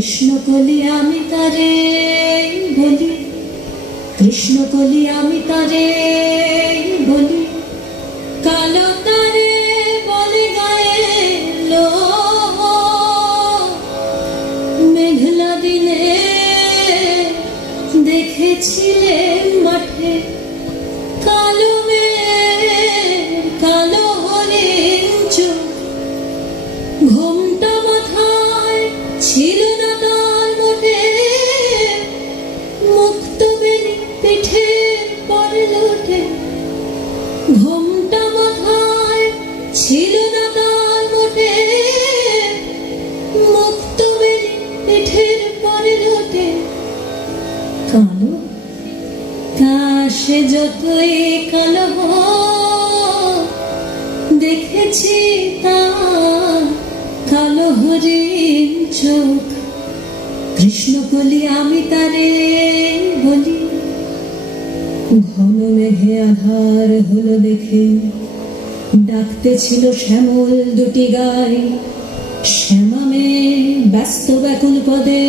কৃষ্ণকলি আমি তারে বলি, কৃষ্ণকলি আমি তারে বলি, কালো তারে বলে গায়ে লো, মেঘলা দিনে দেখেছিলেন মাঠে কালো মেঘ, কালো হরিণ চোখ, ঘোমটা মাথায় ছিল না তার মোটে, মুক্ত বেনি পিঠের পরে লোটে, ঘোমটা মাথায় ছিল না তার মোটে, মুক্ত বেনি পিঠের পরে লোটে। কালো তা সে যতই কালো হোক, দেখেছি তার কালো হরিণ চোখ। কৃষ্ণকলি আমি তারে বলি, ঘন মেঘে আধার হলো দেখে ডাকতেছিল শ্যামল দুটি গায়ে, শ্যামা মেয়ে ব্যস্ত ব্যাকুল পদে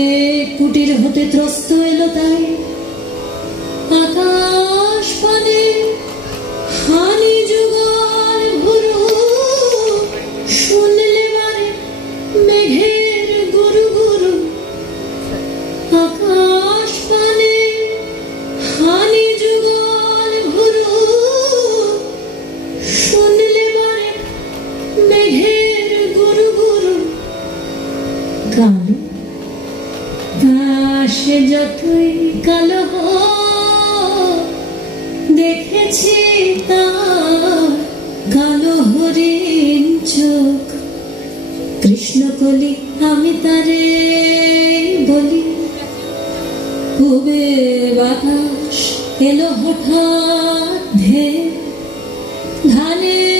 কুটির হতে ত্রস্ত এলো তাই। আকাশ পানে হানি যুগল ভুরু, শুনলে বারে মেঘের গুরু গুরু। আকাশ পানে হানি যুগল ভুরু, শুনলে বারে মেঘের গুরু গুরু। কালো সে যতই কালো হোক, দেখেছি তার কালো হরিণ চোখ। কৃষ্ণকলি আমি তারে বলি, পূবে বাতাস এলো হঠাৎ ধে, ধানের